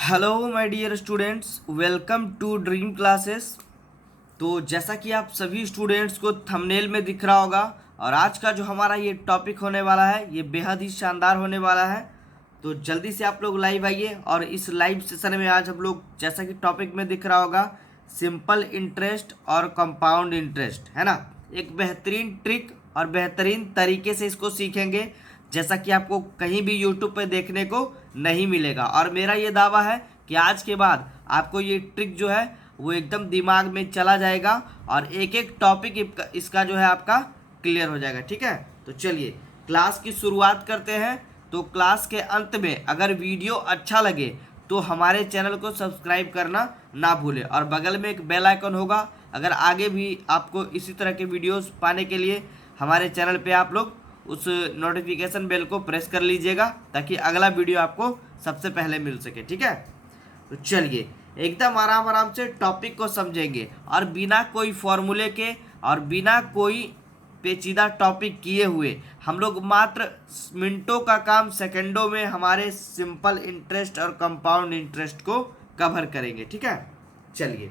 Hello my dear students, welcome to dream classes. तो जैसा कि आप सभी स्टूडेंट्स को थंबनेल में दिख रहा होगा, और आज का जो हमारा ये टॉपिक होने वाला है ये बेहद ही शानदार होने वाला है। तो जल्दी से आप लोग लाइव आइए, और इस लाइव सेशन में आज हम लोग, जैसा कि टॉपिक में दिख रहा होगा, सिंपल इंटरेस्ट और कंपाउंड इंटरेस्ट, है ना, एक बेहतरीन ट्रिक और बेहतरीन तरीके से इसको सीखेंगे, जैसा कि आपको कहीं भी यूट्यूब पे देखने को नहीं मिलेगा। और मेरा ये दावा है कि आज के बाद आपको ये ट्रिक जो है वो एकदम दिमाग में चला जाएगा, और एक एक टॉपिक इसका जो है आपका क्लियर हो जाएगा। ठीक है, तो चलिए क्लास की शुरुआत करते हैं। तो क्लास के अंत में अगर वीडियो अच्छा लगे तो हमारे चैनल को सब्सक्राइब करना ना भूलें, और बगल में एक बेल आइकन होगा। अगर आगे भी आपको इसी तरह के वीडियोस पाने के लिए हमारे चैनल पे आप लोग उस नोटिफिकेशन बेल को प्रेस कर लीजिएगा, ताकि अगला वीडियो आपको सबसे पहले मिल सके। ठीक है, तो चलिए एकदम आराम आराम से टॉपिक को समझेंगे, और बिना कोई फॉर्मूले के और बिना कोई पेचीदा टॉपिक किए हुए हम लोग मात्र मिनटों का काम सेकंडों में हमारे सिंपल इंटरेस्ट और कंपाउंड इंटरेस्ट को कवर करेंगे। ठीक है, चलिए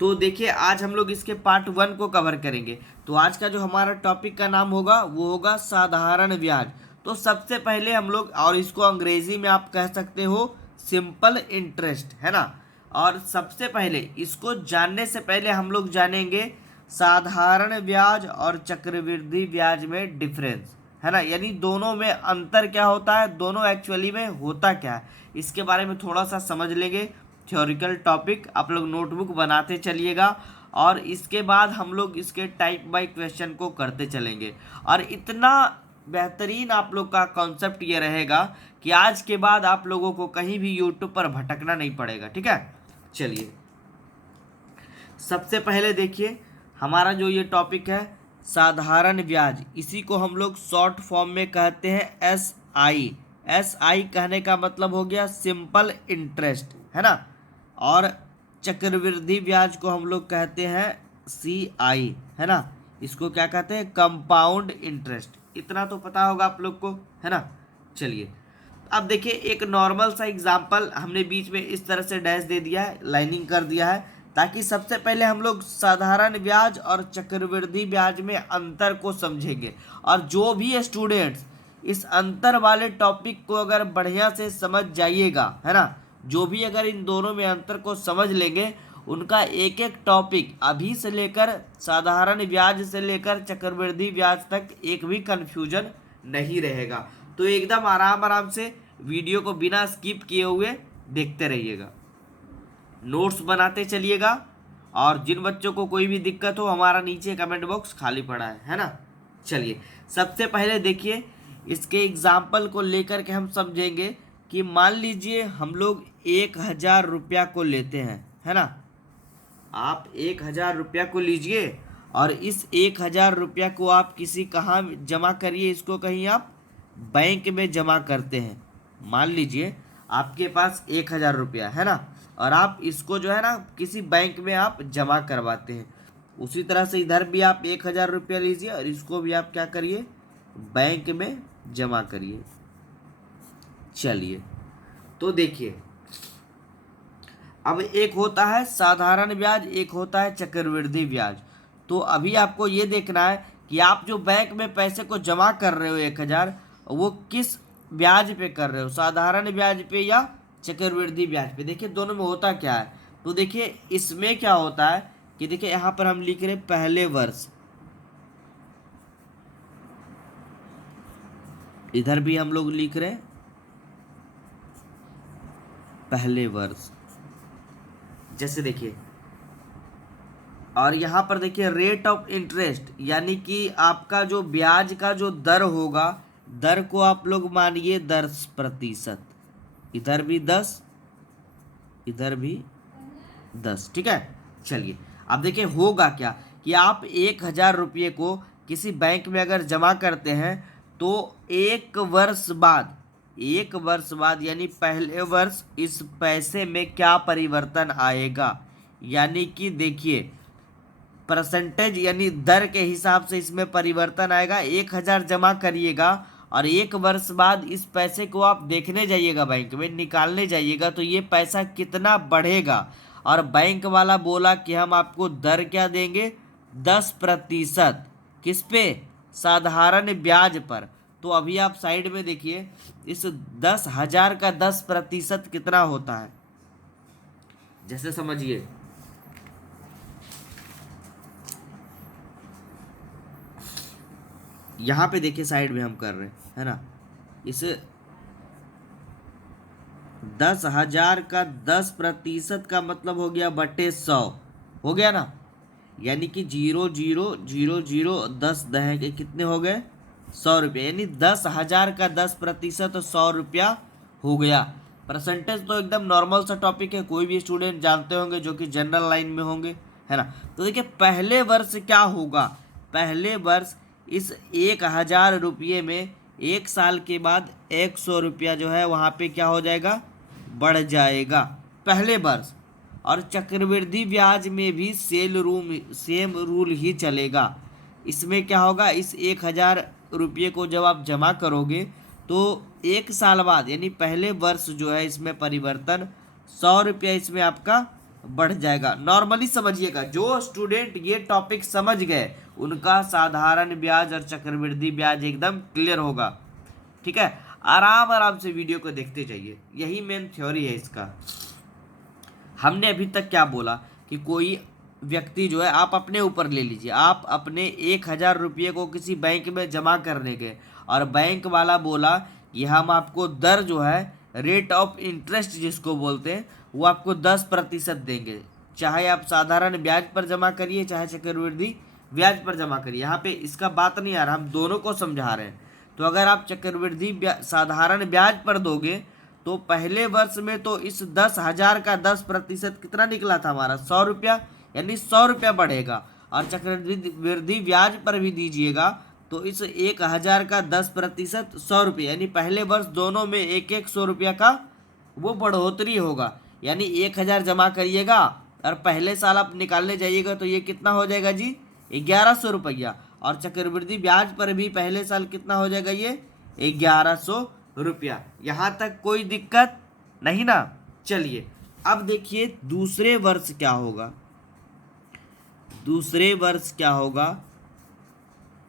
तो देखिए आज हम लोग इसके पार्ट 1 को कवर करेंगे। तो आज का जो हमारा टॉपिक का नाम होगा वो होगा साधारण ब्याज। तो सबसे पहले हम लोग, और इसको अंग्रेजी में आप कह सकते हो सिंपल इंटरेस्ट, है ना। और सबसे पहले इसको जानने से पहले हम लोग जानेंगे साधारण ब्याज और चक्रवृद्धि ब्याज में डिफरेंस, है ना, यानी दोनों में अंतर क्या होता है, दोनों एक्चुअली में होता क्या है, इसके बारे में थोड़ा सा समझ लेंगे। थ्योरिकल टॉपिक आप लोग नोटबुक बनाते चलिएगा, और इसके बाद हम लोग इसके टाइप बाय क्वेश्चन को करते चलेंगे। और इतना बेहतरीन आप लोग का कॉन्सेप्ट ये रहेगा कि आज के बाद आप लोगों को कहीं भी यूट्यूब पर भटकना नहीं पड़ेगा। ठीक है, चलिए सबसे पहले देखिए हमारा जो ये टॉपिक है साधारण ब्याज, इसी को हम लोग शॉर्ट फॉर्म में कहते हैं SI। SI कहने का मतलब हो गया सिंपल इंटरेस्ट, है ना। और चक्रवृद्धि ब्याज को हम लोग कहते हैं CI, है ना। इसको क्या कहते हैं, कंपाउंड इंटरेस्ट। इतना तो पता होगा आप लोग को, है ना। चलिए अब देखिए एक नॉर्मल सा एग्जांपल हमने बीच में इस तरह से डैश दे दिया है, लाइनिंग कर दिया है, ताकि सबसे पहले हम लोग साधारण ब्याज और चक्रवृद्धि ब्याज में अंतर को समझेंगे। और जो भी स्टूडेंट्स इस अंतर वाले टॉपिक को अगर बढ़िया से समझ जाइएगा, है ना, जो भी अगर इन दोनों में अंतर को समझ लेंगे, उनका एक एक टॉपिक अभी से लेकर साधारण ब्याज से लेकर चक्रवृद्धि ब्याज तक एक भी कंफ्यूजन नहीं रहेगा। तो एकदम आराम आराम से वीडियो को बिना स्किप किए हुए देखते रहिएगा, नोट्स बनाते चलिएगा। और जिन बच्चों को कोई भी दिक्कत हो, हमारा नीचे कमेंट बॉक्स खाली पड़ा है ना। चलिए सबसे पहले देखिए इसके एग्जाम्पल को लेकर के हम समझेंगे कि मान लीजिए हम लोग 1,000 रुपया को लेते हैं, है ना। आप 1,000 रुपया को लीजिए, और इस 1,000 रुपया को आप किसी कहाँ जमा करिए, इसको कहीं आप बैंक में जमा करते हैं। मान लीजिए आपके पास 1,000 रुपया है ना, और आप इसको जो है ना किसी बैंक में आप जमा करवाते हैं। उसी तरह से इधर भी आप 1,000 रुपया लीजिए, और इसको भी आप क्या करिए, बैंक में जमा करिए। चलिए तो देखिए अब एक होता है साधारण ब्याज, एक होता है चक्रवृद्धि ब्याज। तो अभी आपको ये देखना है कि आप जो बैंक में पैसे को जमा कर रहे हो 1,000, वो किस ब्याज पे कर रहे हो, साधारण ब्याज पे या चक्रवृद्धि ब्याज पे। देखिए दोनों में होता क्या है। तो देखिए इसमें क्या होता है कि देखिए यहाँ पर हम लिख रहे पहले वर्ष, इधर भी हम लोग लिख रहे पहले वर्ष, जैसे देखिए। और यहाँ पर देखिए रेट ऑफ इंटरेस्ट, यानी कि आपका जो ब्याज का जो दर होगा, दर को आप लोग मानिए 10%। इधर भी 10, इधर भी 10। ठीक है, चलिए अब देखिए होगा क्या कि आप 1,000 रुपये को किसी बैंक में अगर जमा करते हैं, तो एक वर्ष बाद यानी पहले वर्ष इस पैसे में क्या परिवर्तन आएगा, यानी कि देखिए परसेंटेज यानी दर के हिसाब से इसमें परिवर्तन आएगा। 1,000 जमा करिएगा, और 1 वर्ष बाद इस पैसे को आप देखने जाइएगा, बैंक में निकालने जाइएगा, तो ये पैसा कितना बढ़ेगा। और बैंक वाला बोला कि हम आपको दर क्या देंगे, 10%। किस पे, साधारण ब्याज पर। तो अभी आप साइड में देखिए, इस 10,000 का 10% कितना होता है, जैसे समझिए। यहाँ पे देखिए साइड में हम कर रहे हैं, है ना, इस 10,000 का 10% का मतलब हो गया बटे 100, हो गया ना। यानी कि 0,000,010 दह के कितने हो गए, 100 रुपये। यानी 10,000 का 10% 100 रुपया हो गया। परसेंटेज तो एकदम नॉर्मल सा टॉपिक है, कोई भी स्टूडेंट जानते होंगे जो कि जनरल लाइन में होंगे, है ना। तो देखिए पहले वर्ष क्या होगा, पहले वर्ष इस 1,000 रुपये में 1 साल के बाद 100 रुपया जो है वहाँ पे क्या हो जाएगा, बढ़ जाएगा पहले वर्ष। और चक्रवृद्धि ब्याज में भी सेम रूल ही चलेगा। इसमें क्या होगा, इस 1,000 रुपये को जब आप जमा करोगे तो 1 साल बाद यानी पहले वर्ष जो है इसमें परिवर्तन 100 रुपया इसमें आपका बढ़ जाएगा। नॉर्मली समझिएगा, जो स्टूडेंट ये टॉपिक समझ गए उनका साधारण ब्याज और चक्रवृद्धि ब्याज एकदम क्लियर होगा। ठीक है, आराम आराम से वीडियो को देखते जाइए, यही मेन थ्योरी है इसका। हमने अभी तक क्या बोला कि कोई व्यक्ति जो है, आप अपने ऊपर ले लीजिए, आप अपने 1,000 रुपये को किसी बैंक में जमा करने गए और बैंक वाला बोला कि हम आपको दर जो है, रेट ऑफ इंटरेस्ट जिसको बोलते हैं, वो आपको 10% देंगे, चाहे आप साधारण ब्याज पर जमा करिए चाहे चक्रवृद्धि ब्याज पर जमा करिए। यहाँ पे इसका बात नहीं आ रहा, हम दोनों को समझा रहे हैं। तो अगर आप चक्रवृद्धि साधारण ब्याज पर दोगे तो पहले वर्ष में तो इस 10,000 का 10% कितना निकला था हमारा, 100 रुपया, यानी 100 रुपया बढ़ेगा। और चक्रवृद्धि ब्याज पर भी दीजिएगा तो इस 1,000 का 10% 100 रुपये, यानी पहले वर्ष दोनों में एक 100 रुपया का वो बढ़ोतरी होगा। यानी 1,000 जमा करिएगा और पहले साल आप निकालने जाइएगा तो ये कितना हो जाएगा जी, 1,100 रुपया। और चक्रवृद्धि ब्याज पर भी पहले साल कितना हो जाएगा, ये 1,100 रुपया। यहाँ तक कोई दिक्कत नहीं ना। चलिए अब देखिए दूसरे वर्ष क्या होगा, दूसरे वर्ष क्या होगा,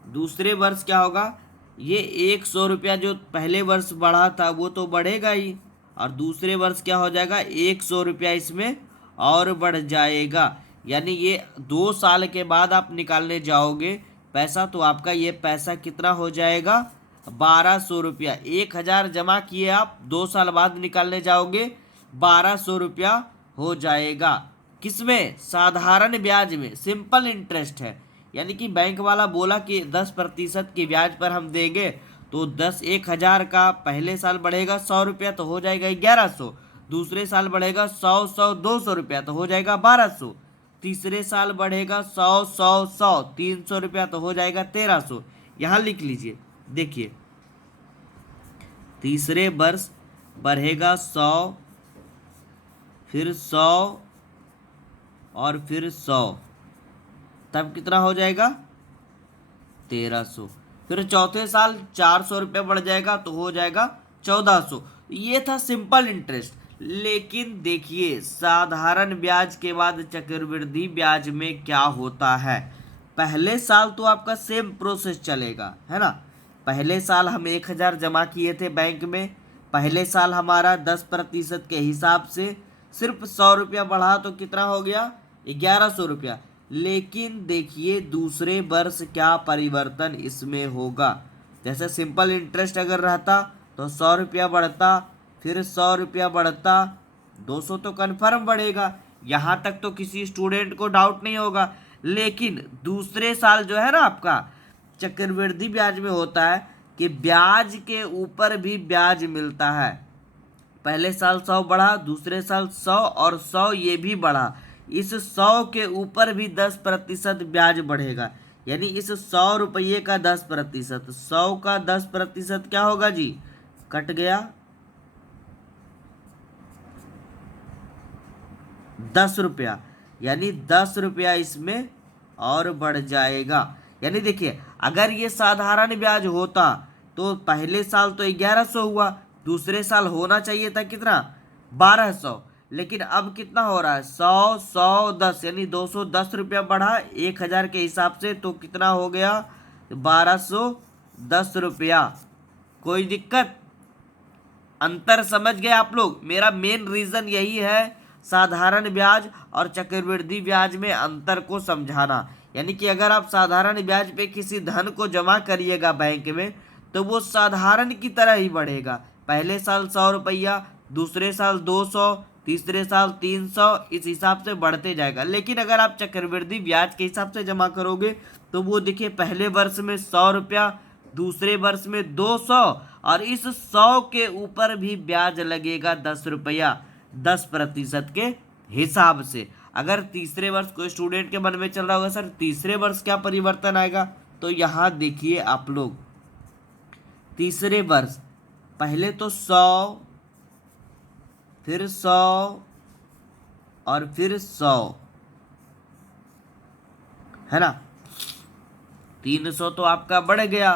दूसरे वर्ष क्या होगा, ये 100 रुपया जो पहले वर्ष बढ़ा था वो तो बढ़ेगा ही, और दूसरे वर्ष क्या हो जाएगा, 100 रुपया इसमें और बढ़ जाएगा। यानी ये 2 साल के बाद आप निकालने जाओगे पैसा तो आपका ये पैसा कितना हो जाएगा, 1,200 रुपया। 1,000 जमा किए आप, 2 साल बाद निकालने जाओगे 1,200 रुपया हो जाएगा। किसमें, साधारण ब्याज में, सिंपल इंटरेस्ट है। यानी कि बैंक वाला बोला कि 10% के ब्याज पर हम देंगे, तो 1,000 का पहले साल बढ़ेगा 100 रुपया तो हो जाएगा 1,100, दूसरे साल बढ़ेगा 100 200 रुपया तो हो जाएगा 1,200, तीसरे साल बढ़ेगा 100 300 रुपया तो हो जाएगा 1,300। यहाँ लिख लीजिए, देखिए तीसरे वर्ष बढ़ेगा 100, फिर 100 और फिर 100, तब कितना हो जाएगा, 1,300। फिर चौथे साल 400 रुपये बढ़ जाएगा तो हो जाएगा 1,400। ये था सिंपल इंटरेस्ट। लेकिन देखिए साधारण ब्याज के बाद चक्रवृद्धि ब्याज में क्या होता है, पहले साल तो आपका सेम प्रोसेस चलेगा, है ना। पहले साल हम 1,000 जमा किए थे बैंक में, पहले साल हमारा 10% के हिसाब से सिर्फ 100 रुपया बढ़ा तो कितना हो गया, 1,100 रुपया। लेकिन देखिए दूसरे वर्ष क्या परिवर्तन इसमें होगा, जैसे सिंपल इंटरेस्ट अगर रहता तो 100 रुपया बढ़ता, फिर 100 रुपया बढ़ता, 200 तो कन्फर्म बढ़ेगा। यहाँ तक तो किसी स्टूडेंट को डाउट नहीं होगा। लेकिन दूसरे साल जो है ना आपका चक्रवृद्धि ब्याज में होता है कि ब्याज के ऊपर भी ब्याज मिलता है। पहले साल 100 बढ़ा, दूसरे साल 100 और 100 ये भी बढ़ा, इस 100 के ऊपर भी 10% ब्याज बढ़ेगा। यानी इस 100 रुपये का 10%, 100 का 10% क्या होगा जी, कट गया 10 रुपया, यानी 10 रुपया इसमें और बढ़ जाएगा। यानी देखिए अगर ये साधारण ब्याज होता तो पहले साल तो 1100 हुआ, दूसरे साल होना चाहिए था कितना 1200, लेकिन अब कितना हो रहा है 100 100 10, यानी 210 रुपया बढ़ा 1000 के हिसाब से, तो कितना हो गया 1210 रुपया। कोई दिक्कत? अंतर समझ गए आप लोग? मेरा मेन रीजन यही है साधारण ब्याज और चक्रवृद्धि ब्याज में अंतर को समझाना। यानी कि अगर आप साधारण ब्याज पे किसी धन को जमा करिएगा बैंक में, तो वो साधारण की तरह ही बढ़ेगा। पहले साल 100 रुपया, दूसरे साल 200, तीसरे साल 300, इस हिसाब से बढ़ते जाएगा। लेकिन अगर आप चक्रवृद्धि ब्याज के हिसाब से जमा करोगे तो वो देखिए पहले वर्ष में 100 रुपया, दूसरे वर्ष में 200, और इस 100 के ऊपर भी ब्याज लगेगा 10 रुपया, 10% के हिसाब से। अगर तीसरे वर्ष कोई स्टूडेंट के मन में चल रहा होगा सर तीसरे वर्ष क्या परिवर्तन आएगा, तो यहाँ देखिए आप लोग, तीसरे वर्ष पहले तो 100, फिर 100 और फिर 100, है ना, 300 तो आपका बढ़ गया।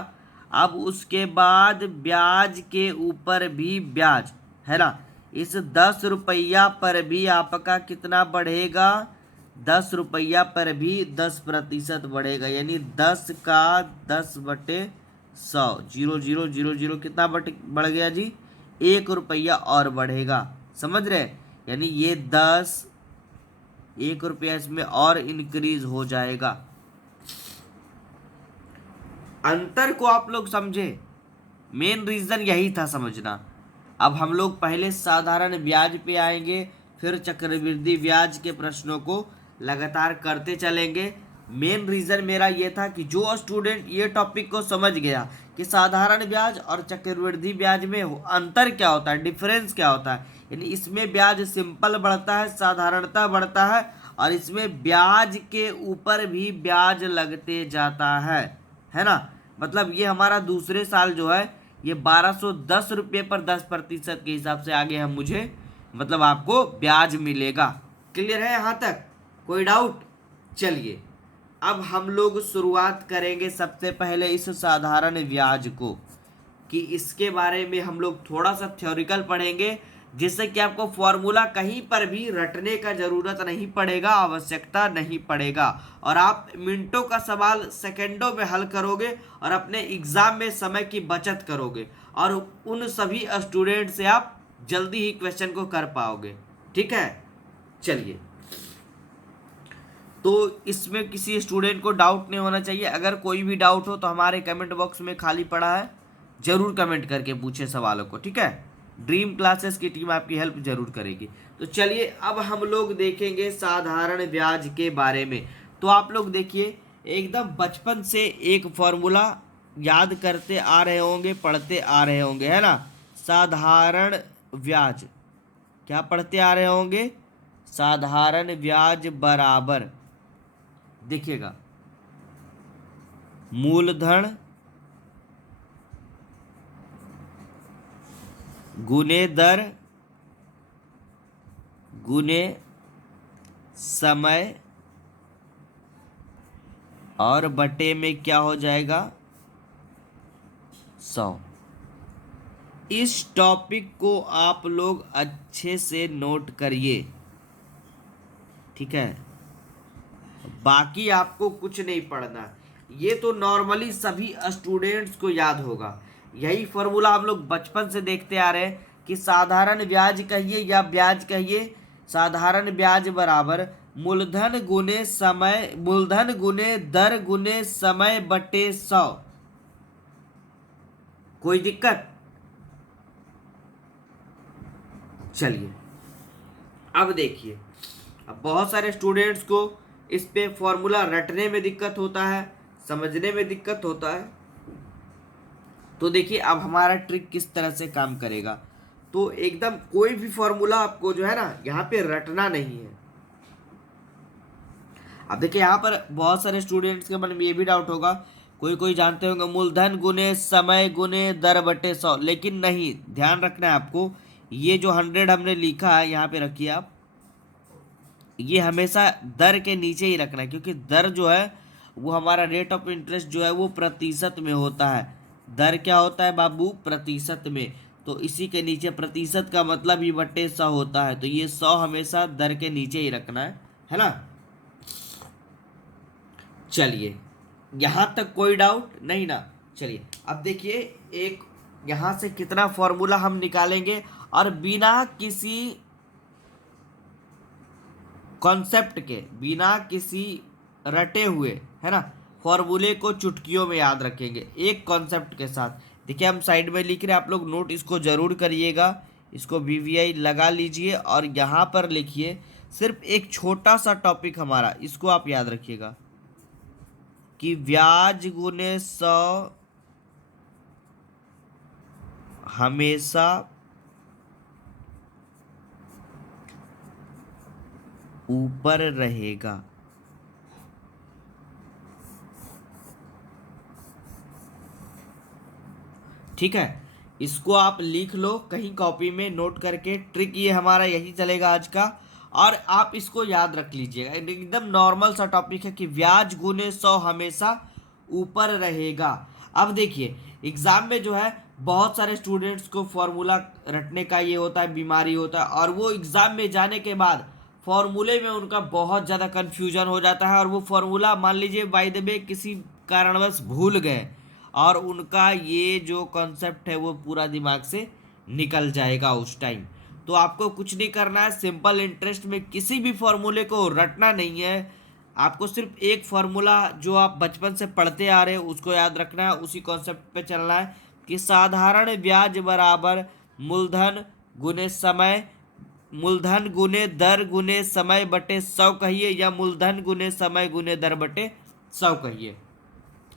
अब उसके बाद ब्याज के ऊपर भी ब्याज, है ना, इस 10 रुपया पर भी आपका कितना बढ़ेगा, 10 रुपया पर भी 10% बढ़ेगा, यानी 10 का 10/100, 0,000 कितना बढ़ गया जी, 1 रुपया और बढ़ेगा। समझ रहे? यानी ये 1 रुपया इसमें और इंक्रीज हो जाएगा। अंतर को आप लोग समझे? मेन रीजन यही था समझना। अब हम लोग पहले साधारण ब्याज पे आएंगे, फिर चक्रवृद्धि ब्याज के प्रश्नों को लगातार करते चलेंगे। मेन रीजन मेरा ये था कि जो स्टूडेंट ये टॉपिक को समझ गया कि साधारण ब्याज और चक्रवृद्धि ब्याज में अंतर क्या होता है, डिफरेंस क्या होता है, यानी इसमें ब्याज सिंपल बढ़ता है, साधारणता बढ़ता है, और इसमें ब्याज के ऊपर भी ब्याज लगते जाता है ना। मतलब ये हमारा दूसरे साल जो है ये 1210 रुपये पर 10% के हिसाब से आगे हम मुझे मतलब आपको ब्याज मिलेगा। क्लियर है यहाँ तक? कोई डाउट? चलिए अब हम लोग शुरुआत करेंगे सबसे पहले इस साधारण ब्याज को, कि इसके बारे में हम लोग थोड़ा सा थ्योरिकल पढ़ेंगे, जिससे कि आपको फॉर्मूला कहीं पर भी रटने का जरूरत नहीं पड़ेगा, आवश्यकता नहीं पड़ेगा, और आप मिनटों का सवाल सेकंडों में हल करोगे और अपने एग्जाम में समय की बचत करोगे, और उन सभी स्टूडेंट से आप जल्दी ही क्वेश्चन को कर पाओगे। ठीक है, चलिए। तो इसमें किसी स्टूडेंट को डाउट नहीं होना चाहिए। अगर कोई भी डाउट हो तो हमारे कमेंट बॉक्स में खाली पड़ा है, जरूर कमेंट करके पूछे सवालों को। ठीक है, ड्रीम क्लासेस की टीम आपकी हेल्प जरूर करेगी। तो चलिए अब हम लोग देखेंगे साधारण ब्याज के बारे में। तो आप लोग देखिए एकदम बचपन से एक फॉर्मूला याद करते आ रहे होंगे, पढ़ते आ रहे होंगे, है ना। साधारण ब्याज क्या पढ़ते आ रहे होंगे, साधारण ब्याज बराबर, देखिएगा, मूलधन गुने दर गुने समय और बटे में क्या हो जाएगा 100। इस टॉपिक को आप लोग अच्छे से नोट करिए। ठीक है, बाकी आपको कुछ नहीं पढ़ना, ये तो नॉर्मली सभी स्टूडेंट्स को याद होगा। यही फॉर्मूला हम लोग बचपन से देखते आ रहे हैं कि साधारण ब्याज कहिए या ब्याज कहिए, साधारण ब्याज बराबर मूलधन गुने समय, मूलधन गुने दर गुने समय बटे 100। कोई दिक्कत? चलिए अब देखिए, अब बहुत सारे स्टूडेंट्स को इस पे फॉर्मूला रटने में दिक्कत होता है, समझने में दिक्कत होता है। तो देखिए अब हमारा ट्रिक किस तरह से काम करेगा। तो एकदम कोई भी फॉर्मूला आपको जो है ना यहाँ पे रटना नहीं है। अब देखिए यहाँ पर बहुत सारे स्टूडेंट्स के मन में ये भी डाउट होगा, कोई जानते होंगे मूलधन गुने समय गुने दर बटे 100, लेकिन नहीं, ध्यान रखना है आपको, ये जो 100 हमने लिखा है यहाँ पे रखिए आप, ये हमेशा दर के नीचे ही रखना है, क्योंकि दर जो है वो हमारा रेट ऑफ इंटरेस्ट जो है वो प्रतिशत में होता है। दर क्या होता है बाबू? प्रतिशत में। तो इसी के नीचे प्रतिशत का मतलब ही बट्टे 100 होता है, तो ये 100 हमेशा दर के नीचे ही रखना है ना। चलिए, यहां तक कोई डाउट नहीं ना। चलिए अब देखिए, एक यहां से कितना फॉर्मूला हम निकालेंगे और बिना किसी कॉन्सेप्ट के, बिना किसी रटे हुए, है ना, फॉर्मूले को चुटकियों में याद रखेंगे एक कॉन्सेप्ट के साथ। देखिए हम साइड में लिख रहे हैं, आप लोग नोट इसको जरूर करिएगा, इसको वीवीआई लगा लीजिए और यहाँ पर लिखिए सिर्फ एक छोटा सा टॉपिक हमारा, इसको आप याद रखिएगा कि ब्याज गुने 100 हमेशा ऊपर रहेगा। ठीक है, इसको आप लिख लो कहीं कॉपी में नोट करके, ट्रिक ये हमारा यही चलेगा आज का। और आप इसको याद रख लीजिएगा, एकदम नॉर्मल सा टॉपिक है कि ब्याज गुने 100 हमेशा ऊपर रहेगा। अब देखिए एग्जाम में जो है बहुत सारे स्टूडेंट्स को फॉर्मूला रटने का ये होता है, बीमारी होता है, और वो एग्जाम में जाने के बाद फॉर्मूले में उनका बहुत ज़्यादा कन्फ्यूजन हो जाता है, और वो फॉर्मूला मान लीजिए बाय द वे किसी कारणवश भूल गए और उनका ये जो कॉन्सेप्ट है वो पूरा दिमाग से निकल जाएगा उस टाइम। तो आपको कुछ नहीं करना है, सिंपल इंटरेस्ट में किसी भी फॉर्मूले को रटना नहीं है, आपको सिर्फ एक फॉर्मूला जो आप बचपन से पढ़ते आ रहे हो उसको याद रखना है, उसी कॉन्सेप्ट पे चलना है कि साधारण ब्याज बराबर मूलधन गुने समय, मूलधन गुने दर गुने समय बटे 100 कहिए, या मूलधन गुने समय गुने दर बटे 100 कहिए।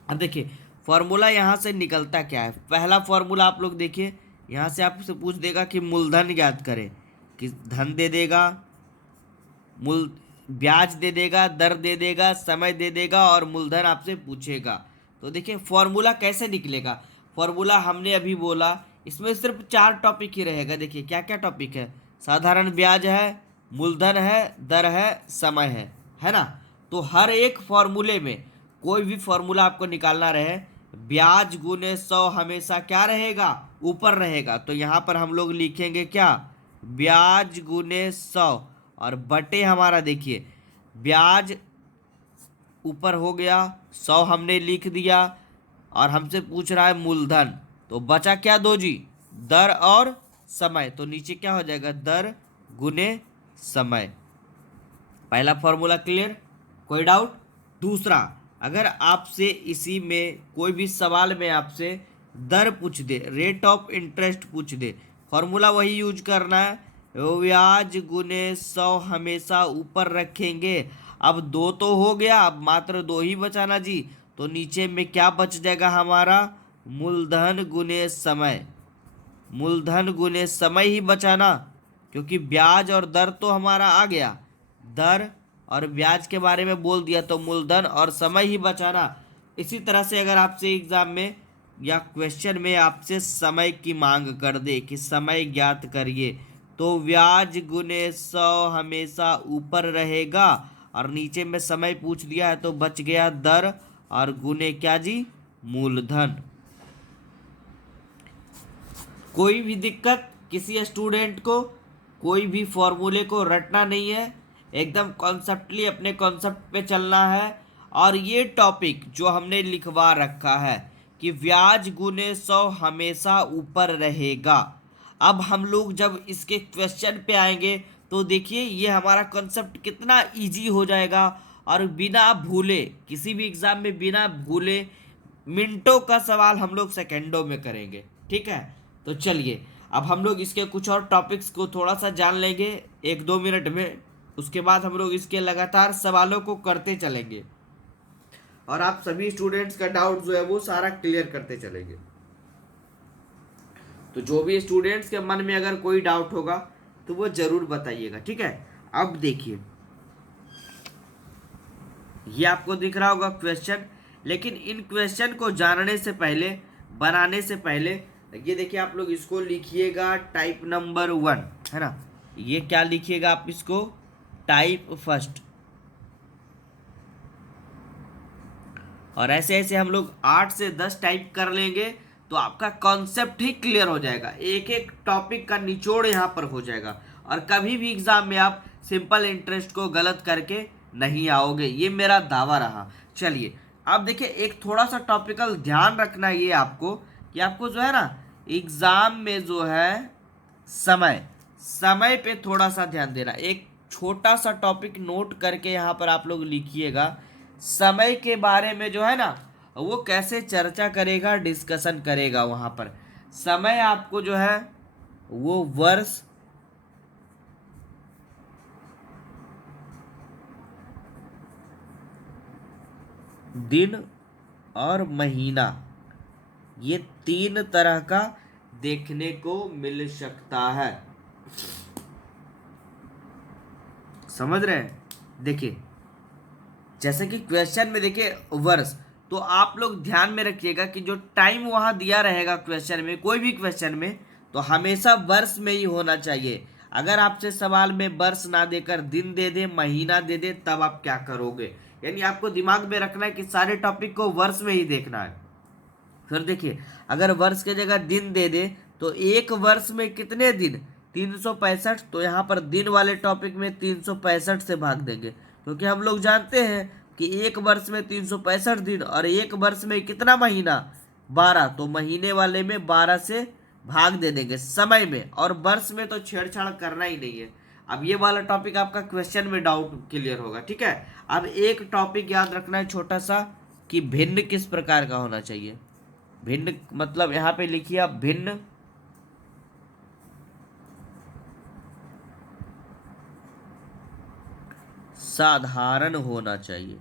अब देखिए फॉर्मूला यहाँ से निकलता क्या है। पहला फॉर्मूला आप लोग देखिए, यहाँ से आपसे पूछ देगा कि मूलधन ज्ञात करें, कि धन दे देगा, मूल ब्याज दे देगा, दर दे देगा, समय दे देगा और मूलधन आपसे पूछेगा। तो देखिए फॉर्मूला कैसे निकलेगा। फॉर्मूला हमने अभी बोला, इसमें सिर्फ 4 टॉपिक ही रहेगा। देखिए क्या क्या टॉपिक है, साधारण ब्याज है, मूलधन है, दर है, समय है ना। तो हर एक फॉर्मूले में कोई भी फॉर्मूला आपको निकालना रहे, ब्याज गुने 100 हमेशा क्या रहेगा? ऊपर रहेगा। तो यहाँ पर हम लोग लिखेंगे क्या? ब्याज गुने 100, और बटे हमारा देखिए ब्याज ऊपर हो गया, 100 हमने लिख दिया, और हमसे पूछ रहा है मूलधन, तो बचा क्या दो जी? दर और समय। तो नीचे क्या हो जाएगा? दर गुने समय। पहला फॉर्मूला क्लियर, कोई डाउट? दूसरा, अगर आपसे इसी में कोई भी सवाल में आपसे दर पूछ दे, रेट ऑफ इंटरेस्ट पूछ दे, फॉर्मूला वही यूज करना है, ब्याज गुने 100 हमेशा ऊपर रखेंगे। अब 2 तो हो गया, अब मात्र 2 ही बचाना जी। तो नीचे में क्या बच जाएगा हमारा? मूलधन गुने समय। मूलधन गुने समय ही बचाना, क्योंकि ब्याज और दर तो हमारा आ गया, दर और ब्याज के बारे में बोल दिया, तो मूलधन और समय ही बचाना। इसी तरह से अगर आपसे एग्जाम में या क्वेश्चन में आपसे समय की मांग कर दे कि समय ज्ञात करिए, तो ब्याज गुने 100 हमेशा ऊपर रहेगा, और नीचे में समय पूछ दिया है तो बच गया दर, और गुने क्या जी? मूलधन। कोई भी दिक्कत किसी स्टूडेंट को, कोई भी फॉर्मूले को रटना नहीं है, एकदम कॉन्सेप्टली अपने कॉन्सेप्ट पे चलना है। और ये टॉपिक जो हमने लिखवा रखा है कि ब्याज गुने 100 हमेशा ऊपर रहेगा, अब हम लोग जब इसके क्वेश्चन पे आएंगे तो देखिए ये हमारा कॉन्सेप्ट कितना इजी हो जाएगा, और बिना भूले, किसी भी एग्जाम में बिना भूले, मिनटों का सवाल हम लोग सेकेंडों में करेंगे। ठीक है, तो चलिए अब हम लोग इसके कुछ और टॉपिक्स को थोड़ा सा जान लेंगे 1-2 मिनट में, उसके बाद हम लोग इसके लगातार सवालों को करते चलेंगे, और आप सभी स्टूडेंट्स का डाउट जो है वो सारा क्लियर करते चलेंगे। तो जो भी स्टूडेंट्स के मन में अगर कोई डाउट होगा तो वो जरूर बताइएगा। ठीक है, अब देखिए ये आपको दिख रहा होगा क्वेश्चन, लेकिन इन क्वेश्चन को जानने से पहले, बनाने से पहले, ये देखिए आप लोग इसको लिखिएगा टाइप नंबर 1, है ना। ये क्या लिखिएगा आप इसको? Type first. और ऐसे ऐसे हम लोग 8 से 10 टाइप कर लेंगे, तो आपका कॉन्सेप्ट ही क्लियर हो जाएगा, एक एक टॉपिक का निचोड़ यहाँ पर हो जाएगा और कभी भी एग्जाम में आप सिंपल इंटरेस्ट को गलत करके नहीं आओगे, ये मेरा दावा रहा। चलिए अब देखिए, एक थोड़ा सा टॉपिकल ध्यान रखना ये आपको कि आपको जो है ना एग्जाम में जो है समय समय पे थोड़ा सा ध्यान देना। एक छोटा सा टॉपिक नोट करके यहाँ पर आप लोग लिखिएगा, समय के बारे में जो है ना वो कैसे चर्चा करेगा, डिस्कशन करेगा। वहाँ पर समय आपको जो है वो वर्ष, दिन और महीना, ये 3 तरह का देखने को मिल सकता है। समझ रहे हैं? देखिए जैसे कि क्वेश्चन में देखिए वर्ष, तो आप लोग ध्यान में रखिएगा कि जो टाइम वहां दिया रहेगा क्वेश्चन में, कोई भी क्वेश्चन में, तो हमेशा वर्ष में ही होना चाहिए। अगर आपसे सवाल में वर्ष ना देकर दिन दे दे, महीना दे दे, तब आप क्या करोगे? यानी आपको दिमाग में रखना है कि सारे टॉपिक को वर्ष में ही देखना है। फिर देखिए अगर वर्ष के जगह दिन दे दे तो एक वर्ष में कितने दिन, 365, तो यहाँ पर दिन वाले टॉपिक में 365 से भाग देंगे, क्योंकि हम लोग जानते हैं कि एक वर्ष में 365 दिन और एक वर्ष में कितना महीना, 12, तो महीने वाले में 12 से भाग दे देंगे समय में, और वर्ष में तो छेड़छाड़ करना ही नहीं है। अब ये वाला टॉपिक आपका क्वेश्चन में डाउट क्लियर होगा, ठीक है। अब एक टॉपिक याद रखना है छोटा सा, कि भिन्न किस प्रकार का होना चाहिए। भिन्न मतलब यहाँ पे लिखिए आप, भिन्न साधारण होना चाहिए,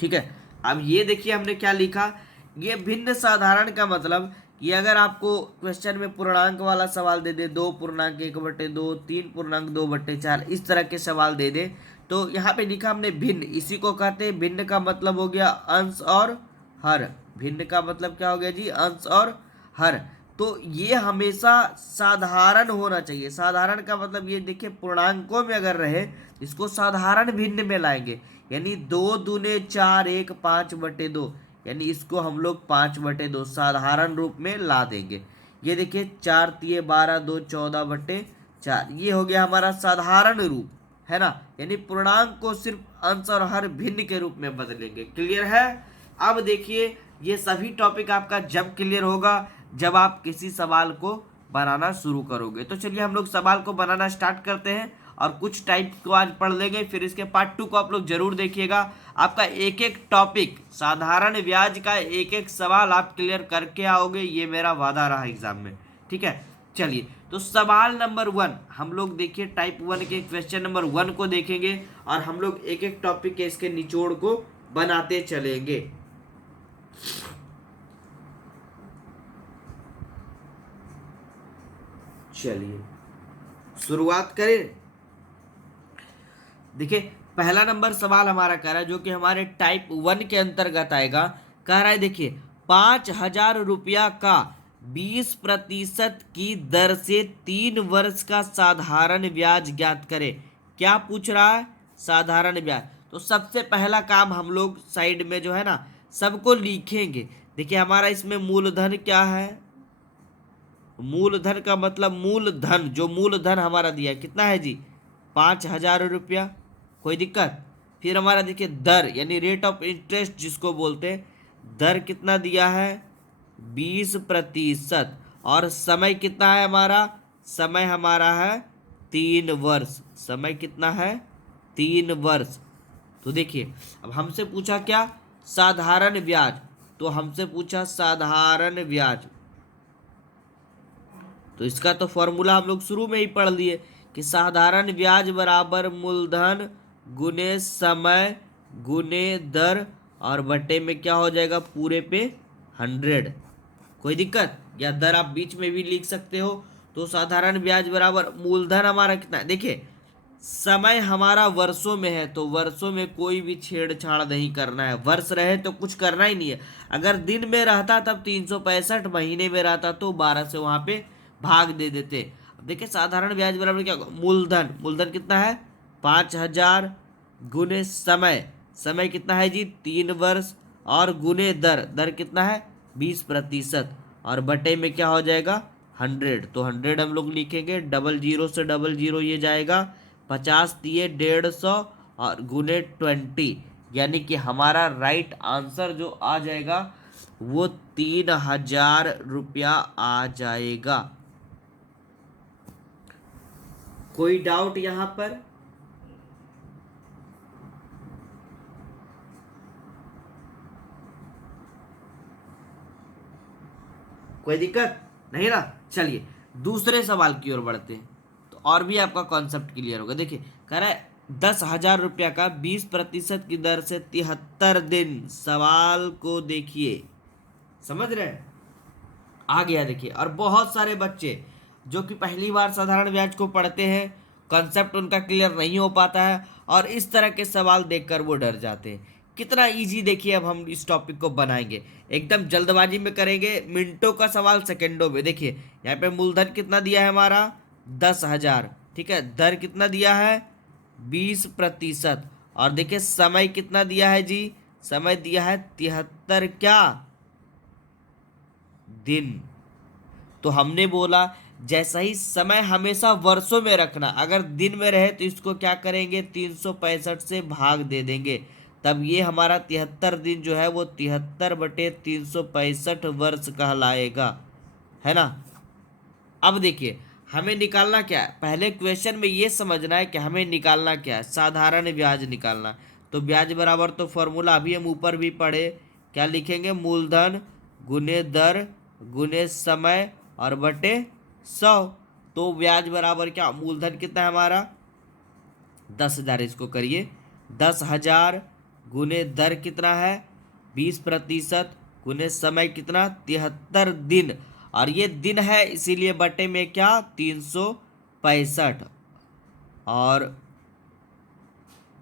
ठीक है। अब ये देखिए हमने क्या लिखा, ये भिन्न साधारण का मतलब कि अगर आपको क्वेश्चन में पूर्णांक वाला सवाल दे दे, 2.1/2, 3.2/4, इस तरह के सवाल दे दे, तो यहाँ पे लिखा हमने भिन्न, इसी को कहते हैं भिन्न का मतलब हो गया अंश और हर। भिन्न का मतलब क्या हो गया जी, अंश और हर। तो ये हमेशा साधारण होना चाहिए। साधारण का मतलब ये देखिए, पूर्णांकों में अगर रहे इसको साधारण भिन्न में लाएंगे, यानी 2 दूने 4, 1 5/2, यानी इसको हम लोग 5/2 साधारण रूप में ला देंगे। ये देखिए 4 तिये 12, 2 14/4, ये हो गया हमारा साधारण रूप, है ना। यानी पूर्णांक को सिर्फ अंश और हर भिन्न के रूप में बदलेंगे। क्लियर है? अब देखिए ये सभी टॉपिक आपका जब क्लियर होगा जब आप किसी सवाल को बनाना शुरू करोगे। तो चलिए हम लोग सवाल को बनाना स्टार्ट करते हैं और कुछ टाइप को आज पढ़ लेंगे, फिर इसके पार्ट 2 को आप लोग जरूर देखिएगा। आपका एक एक टॉपिक, साधारण ब्याज का एक एक सवाल आप क्लियर करके आओगे, ये मेरा वादा रहा एग्जाम में, ठीक है। चलिए तो सवाल नंबर 1 हम लोग देखिए, टाइप 1 के क्वेश्चन नंबर 1 को देखेंगे और हम लोग एक एक टॉपिक के इसके निचोड़ को बनाते चलेंगे। चलिए शुरुआत करें। देखिए पहला नंबर सवाल हमारा कह रहा है, जो कि हमारे टाइप 1 के अंतर्गत आएगा। कह रहा है देखिए, 5,000 रुपया का 20% की दर से 3 वर्ष का साधारण ब्याज ज्ञात करें। क्या पूछ रहा है? साधारण ब्याज। तो सबसे पहला काम हम लोग साइड में जो है ना सबको लिखेंगे। देखिए हमारा इसमें मूलधन क्या है, मूलधन का मतलब मूलधन, जो मूलधन हमारा दिया है कितना है जी, 5,000 रुपया, कोई दिक्कत। फिर हमारा देखिए दर, यानी रेट ऑफ इंटरेस्ट जिसको बोलते हैं, दर कितना दिया है, 20%, और समय कितना है हमारा, समय हमारा है 3 वर्ष। समय कितना है, 3 वर्ष। तो देखिए अब हमसे पूछा क्या, साधारण ब्याज, तो हमसे पूछा साधारण ब्याज, तो इसका तो फॉर्मूला हम लोग शुरू में ही पढ़ लिए कि साधारण ब्याज बराबर मूलधन गुने समय गुने दर, और बटे में क्या हो जाएगा, पूरे पे 100। कोई दिक्कत? या दर आप बीच में भी लिख सकते हो। तो साधारण ब्याज बराबर मूलधन हमारा कितना है, देखिए समय हमारा वर्षों में है, तो वर्षों में कोई भी छेड़छाड़ नहीं करना है। वर्ष रहे तो कुछ करना ही नहीं है। अगर दिन में रहता तब 365, महीने में रहता तो 12 से वहां पे भाग दे देते। अब देखिए साधारण ब्याज बराबर क्या, मूलधन, मूलधन कितना है 5,000 गुने समय, समय कितना है जी 3 वर्ष, और गुने दर, दर कितना है 20%, और बटे में क्या हो जाएगा 100। तो 100 हम लोग लिखेंगे, डबल जीरो से डबल जीरो ये जाएगा, 50 दिए 150 और गुने 20, यानी कि हमारा राइट आंसर जो आ जाएगा वो 3000 रुपया आ जाएगा। कोई डाउट यहां पर? कोई दिक्कत नहीं ना? चलिए दूसरे सवाल की ओर बढ़ते हैं, तो और भी आपका कॉन्सेप्ट क्लियर होगा। देखिए कह रहा है 10,000 रुपया का 20% की दर से 73 दिन। सवाल को देखिए, समझ रहे हैं? आ गया देखिए। और बहुत सारे बच्चे जो कि पहली बार साधारण ब्याज को पढ़ते हैं, कॉन्सेप्ट उनका क्लियर नहीं हो पाता है और इस तरह के सवाल देखकर वो डर जाते हैं। कितना इजी देखिए अब हम इस टॉपिक को बनाएंगे, एकदम जल्दबाजी में करेंगे, मिनटों का सवाल सेकंडों में। देखिए यहाँ पे मूलधन कितना दिया है हमारा 10,000, ठीक है। दर कितना दिया है 20%, और देखिए समय कितना दिया है जी, समय दिया है 73 क्या दिन। तो हमने बोला जैसा ही समय हमेशा वर्षों में रखना, अगर दिन में रहे तो इसको क्या करेंगे 365 से भाग दे देंगे, तब ये हमारा 73 दिन जो है वो 73/365 वर्ष कहलाएगा, है ना। अब देखिए हमें निकालना क्या है, पहले क्वेश्चन में ये समझना है कि हमें निकालना क्या है, साधारण ब्याज निकालना। तो ब्याज बराबर तो फॉर्मूला अभी हम ऊपर भी पढ़े, क्या लिखेंगे, मूलधन गुने दर गुने समय और बटे 100। तो ब्याज बराबर क्या, मूलधन कितना है हमारा 10,000, इसको करिए 10,000 गुने दर कितना है 20% गुने समय कितना 73 दिन, और ये दिन है इसीलिए बटे में क्या 365, और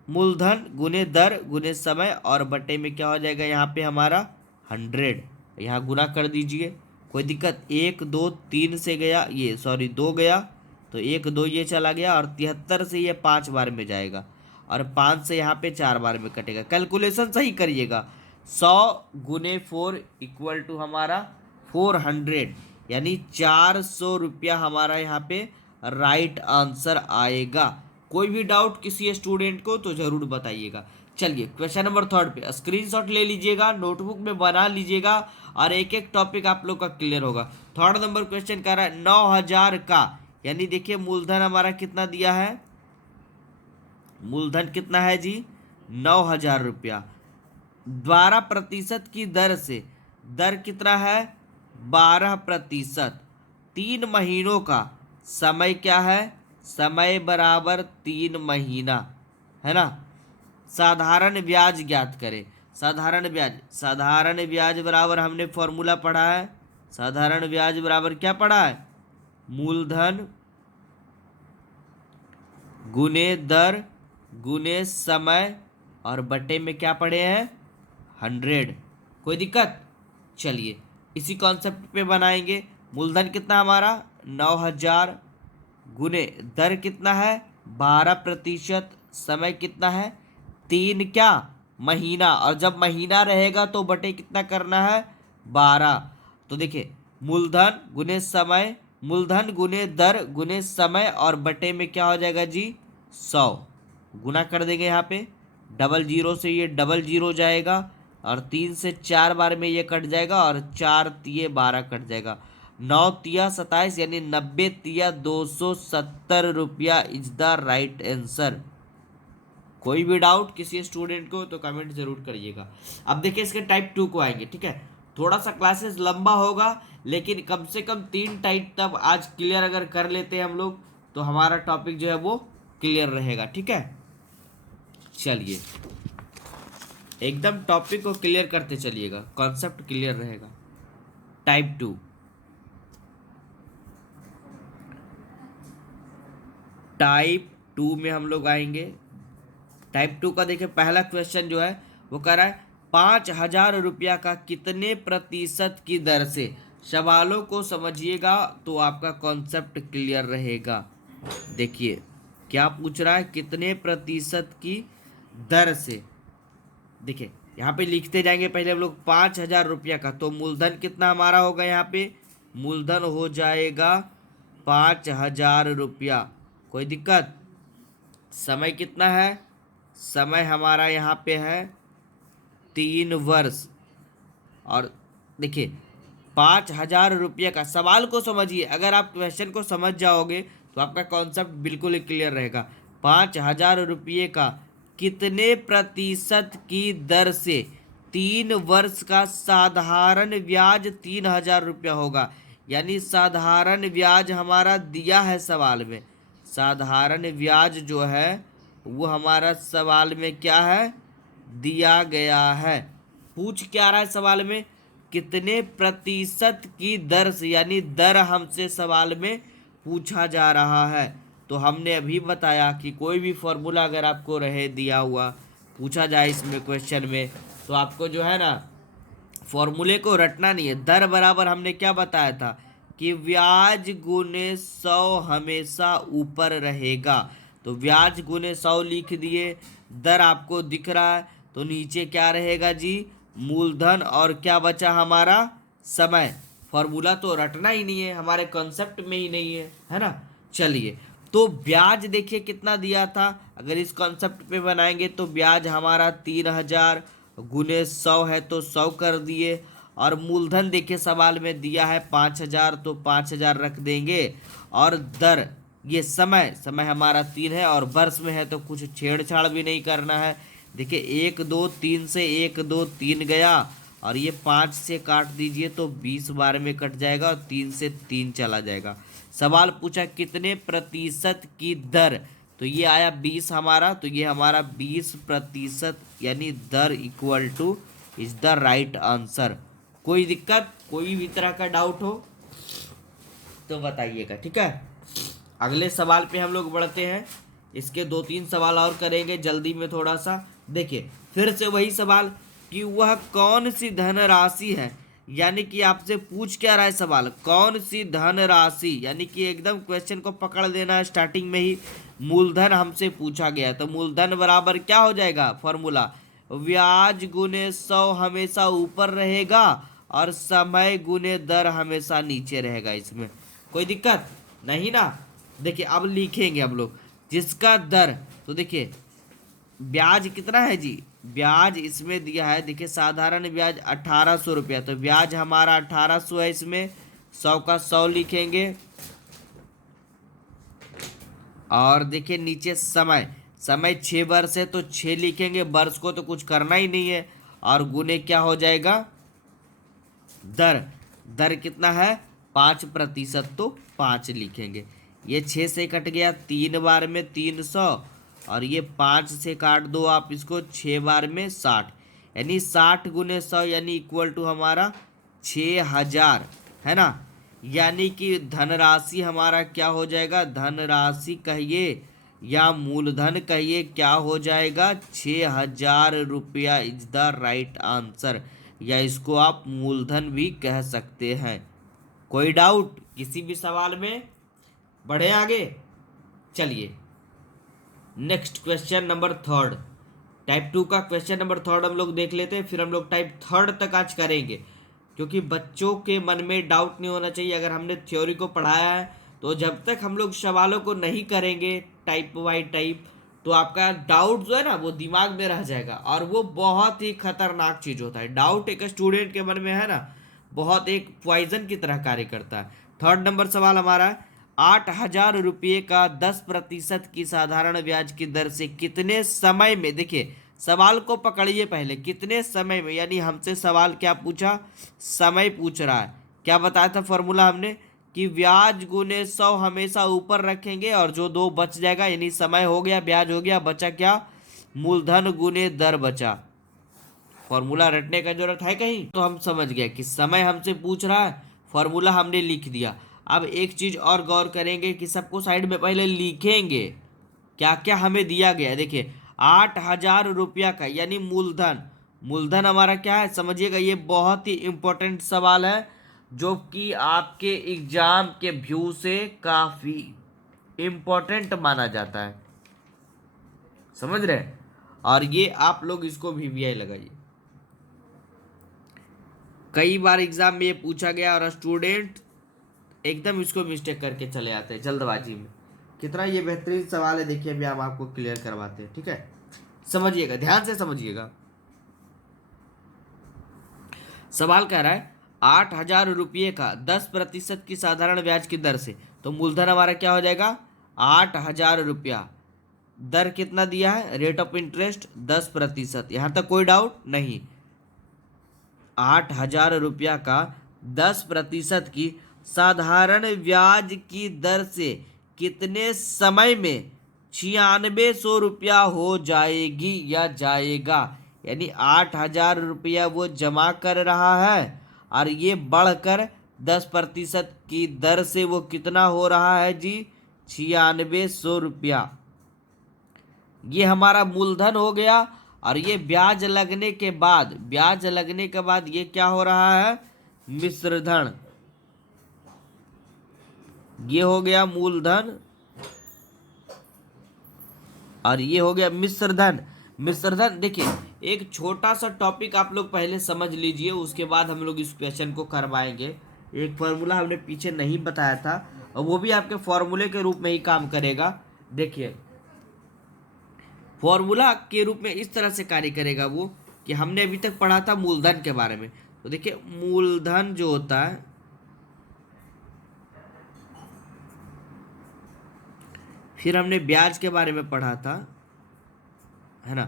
मूलधन गुने दर गुने समय और बटे में क्या हो जाएगा यहाँ पे हमारा 100। यहाँ गुना कर दीजिए, कोई दिक्कत, 1 2 3 से गया ये, सॉरी 2 गया, तो 1 2 ये चला गया, और 73 से ये 5 बार में जाएगा, और 5 से यहाँ पे 4 बार में कटेगा। कैलकुलेशन सही करिएगा, 100 गुने 4 इक्वल टू हमारा 400, यानी 400 रुपया हमारा यहाँ पे राइट आंसर आएगा। कोई भी डाउट किसी स्टूडेंट को तो जरूर बताइएगा। चलिए क्वेश्चन नंबर 3 पे स्क्रीनशॉट ले लीजिएगा, नोटबुक में बना लीजिएगा, और एक एक टॉपिक आप लोग का क्लियर होगा। 3 नंबर क्वेश्चन कह रहा है 9,000 का, यानी देखिए मूलधन हमारा कितना दिया है, मूलधन कितना है जी 9,000 रुपया, 12% की दर से, दर कितना है 12%, 3 महीनों का, समय क्या है, समय बराबर 3 महीना, है ना। साधारण ब्याज ज्ञात करें, साधारण ब्याज, साधारण ब्याज बराबर हमने फॉर्मूला पढ़ा है, साधारण ब्याज बराबर क्या पढ़ा है, मूलधन गुने दर गुने समय और बटे में क्या पढ़े हैं 100। कोई दिक्कत? चलिए इसी कॉन्सेप्ट पे बनाएंगे। मूलधन कितना हमारा 9,000, गुने दर कितना है 12%, समय कितना है 3 क्या महीना, और जब महीना रहेगा तो बटे कितना करना है 12। तो देखिए मूलधन गुने समय, मूलधन गुने दर गुने समय और बटे में क्या हो जाएगा जी 100, गुना कर देंगे यहाँ पे, डबल जीरो से ये डबल जीरो जाएगा, और 3 से 4 बार में ये कट जाएगा, और 4 तिये 12 कट जाएगा, 9 तिया 27, यानी 90 तिया 270 रुपया इज द राइट आंसर। कोई भी डाउट किसी स्टूडेंट को तो कमेंट जरूर करिएगा। अब देखिए इसके टाइप 2 को आएंगे, ठीक है। थोड़ा सा क्लासेस लंबा होगा, लेकिन कम से कम 3 टाइप तब आज क्लियर अगर कर लेते हैं हम लोग तो हमारा टॉपिक जो है वो क्लियर रहेगा, ठीक है। चलिए एकदम टॉपिक को क्लियर करते चलिएगा, कॉन्सेप्ट क्लियर रहेगा। टाइप 2, टाइप 2 में हम लोग आएंगे। टाइप 2 का देखिए पहला क्वेश्चन जो है वो कह रहा है 5,000 रुपया का कितने प्रतिशत की दर से। सवालों को समझिएगा तो आपका कॉन्सेप्ट क्लियर रहेगा। देखिए क्या पूछ रहा है, कितने प्रतिशत की दर से। देखिए यहाँ पे लिखते जाएंगे पहले हम लोग 5,000 रुपया का, तो मूलधन कितना हमारा होगा, यहाँ पे मूलधन हो जाएगा 5,000 रुपया। कोई दिक्कत? समय कितना है, समय हमारा यहाँ पे है 3 वर्ष। और देखिए 5,000 रुपये का, सवाल को समझिए, अगर आप क्वेश्चन को समझ जाओगे तो आपका कॉन्सेप्ट बिल्कुल क्लियर रहेगा। 5,000 रुपये का कितने प्रतिशत की दर से 3 वर्ष का साधारण ब्याज 3,000 रुपया होगा। यानी साधारण ब्याज हमारा दिया है सवाल में, साधारण ब्याज जो है वो हमारा सवाल में क्या है, दिया गया है। पूछ क्या रहा है सवाल में, कितने प्रतिशत की दर से, यानी दर हमसे सवाल में पूछा जा रहा है। तो हमने अभी बताया कि कोई भी फॉर्मूला अगर आपको रहे दिया हुआ, पूछा जाए इसमें क्वेश्चन में, तो आपको जो है ना फॉर्मूले को रटना नहीं है। दर बराबर हमने क्या बताया था कि ब्याज गुने 100 हमेशा ऊपर रहेगा। तो ब्याज गुने 100 लिख दिए, दर आपको दिख रहा है, तो नीचे क्या रहेगा जी, मूलधन, और क्या बचा हमारा, समय। फॉर्मूला तो रटना ही नहीं है, हमारे कॉन्सेप्ट में ही नहीं है ना। चलिए, तो ब्याज देखिए कितना दिया था, अगर इस कॉन्सेप्ट पे बनाएंगे तो ब्याज हमारा 3,000 गुने 100 है तो 100 कर दिए। और मूलधन देखिए सवाल में दिया है 5,000, तो 5,000 रख देंगे। और दर, ये समय, समय हमारा 3 है, और वर्ष में है तो कुछ छेड़छाड़ भी नहीं करना है। देखिए 1 2 3 से 1 2 3 गया, और ये 5 से काट दीजिए तो 20 बार में कट जाएगा, और 3 से 3 चला जाएगा। सवाल पूछा कितने प्रतिशत की दर, तो ये आया 20 हमारा, तो ये हमारा 20%, यानी दर equal to is the right answer. कोई दिक्कत, कोई भी तरह का डाउट हो तो बताइएगा, ठीक है। अगले सवाल पे हम लोग बढ़ते हैं, इसके 2-3 सवाल और करेंगे जल्दी में थोड़ा सा। देखिए फिर से वही सवाल कि वह कौन सी धनराशि है, यानी कि आपसे पूछ क्या रहा है सवाल, कौन सी धनराशि, यानी कि एकदम क्वेश्चन को पकड़ लेना है, स्टार्टिंग में ही मूलधन हमसे पूछा गया है। तो मूलधन बराबर क्या हो जाएगा फॉर्मूला, ब्याज गुने 100 हमेशा ऊपर रहेगा, और समय गुने दर हमेशा नीचे रहेगा। इसमें कोई दिक्कत नहीं ना। देखिए अब लिखेंगे हम लोग जिसका दर, तो देखिए ब्याज कितना है जी, ब्याज इसमें दिया है, देखिए साधारण ब्याज 1,800 रुपया, तो ब्याज हमारा 1,800 है, इसमें 100 का 100 लिखेंगे। और देखिए नीचे समय, समय 6 वर्ष है तो 6 लिखेंगे, वर्ष को तो कुछ करना ही नहीं है। और गुने क्या हो जाएगा, दर, दर कितना है 5%, तो 5 लिखेंगे। ये 6 से कट गया 3 बार में 300, और ये 5 से काट दो आप इसको 6 बार में 60, यानी 60 गुने 100 यानी इक्वल टू हमारा 6,000, है ना। यानी कि धनराशि हमारा क्या हो जाएगा, धनराशि कहिए या मूलधन कहिए, क्या हो जाएगा 6,000 रुपया इज द राइट आंसर, या इसको आप मूलधन भी कह सकते हैं। कोई डाउट किसी भी सवाल में, बढ़े आगे। चलिए नेक्स्ट क्वेश्चन नंबर 3, टाइप 2 का क्वेश्चन नंबर 3 हम लोग देख लेते हैं, फिर हम लोग टाइप 3 तक आज करेंगे, क्योंकि बच्चों के मन में डाउट नहीं होना चाहिए। अगर हमने थ्योरी को पढ़ाया है तो जब तक हम लोग सवालों को नहीं करेंगे टाइप बाई टाइप, तो आपका डाउट जो है ना वो दिमाग में रह जाएगा, और वो बहुत ही खतरनाक चीज़ होता है। डाउट एक स्टूडेंट के मन में है ना, बहुत एक पॉइजन की तरह कार्य करता है। 3rd नंबर सवाल हमारा, 8,000 रुपये का 10% की साधारण ब्याज की दर से कितने समय में, देखिए सवाल को पकड़िए पहले, कितने समय में, यानी हमसे सवाल क्या पूछा, समय पूछ रहा है। क्या बताया था फॉर्मूला हमने कि ब्याज गुने 100 हमेशा ऊपर रखेंगे, और जो 2 बच जाएगा, यानी समय हो गया, ब्याज हो गया, बचा क्या, मूलधन गुने दर बचा। फॉर्मूला रटने का जरूरत है कहीं, तो हम समझ गए कि समय हमसे पूछ रहा है, फॉर्मूला हमने लिख दिया। अब एक चीज और गौर करेंगे कि सबको साइड में पहले लिखेंगे क्या क्या हमें दिया गया है। देखिए 8,000 रुपया का, यानी मूलधन, मूलधन हमारा क्या है समझिएगा, ये बहुत ही इंपॉर्टेंट सवाल है, जो कि आपके एग्जाम के व्यू से काफी इंपॉर्टेंट माना जाता है, समझ रहे हैं। और ये आप लोग इसको वीवीआई लगाइए, कई बार एग्जाम में ये पूछा गया और स्टूडेंट एकदम इसको मिस्टेक करके चले आते हैं जल्दबाजी में। कितना ये बेहतरीन सवाल है, देखिए अभी हम आपको क्लियर करवाते हैं, ठीक है। समझिएगा, ध्यान से समझिएगा। सवाल कह रहा है 8,000 रुपये का 10% की साधारण ब्याज की दर से, तो मूलधन हमारा क्या हो जाएगा 8,000 रुपया। दर कितना दिया है, रेट ऑफ इंटरेस्ट 10%, यहां तक कोई डाउट नहीं। 8,000 रुपया का 10% की साधारण ब्याज की दर से कितने समय में 9600 रुपया हो जाएगी या जाएगा। यानी 8,000 रुपया वो जमा कर रहा है और ये बढ़कर 10% की दर से वो कितना हो रहा है जी 9600 रुपया। ये हमारा मूलधन हो गया और ये ब्याज लगने के बाद, ब्याज लगने के बाद ये क्या हो रहा है मिश्रधन। ये हो गया मूलधन और ये हो गया मिश्रधन। मिश्रधन देखिए एक छोटा सा टॉपिक आप लोग पहले समझ लीजिए, उसके बाद हम लोग इस क्वेश्चन को करवाएंगे। एक फॉर्मूला हमने पीछे नहीं बताया था और वो भी आपके फॉर्मूले के रूप में ही काम करेगा। देखिए फॉर्मूला के रूप में इस तरह से कार्य करेगा वो, कि हमने अभी तक पढ़ा था मूलधन के बारे में। तो देखिए मूलधन जो होता है, फिर हमने ब्याज के बारे में पढ़ा था, है ना।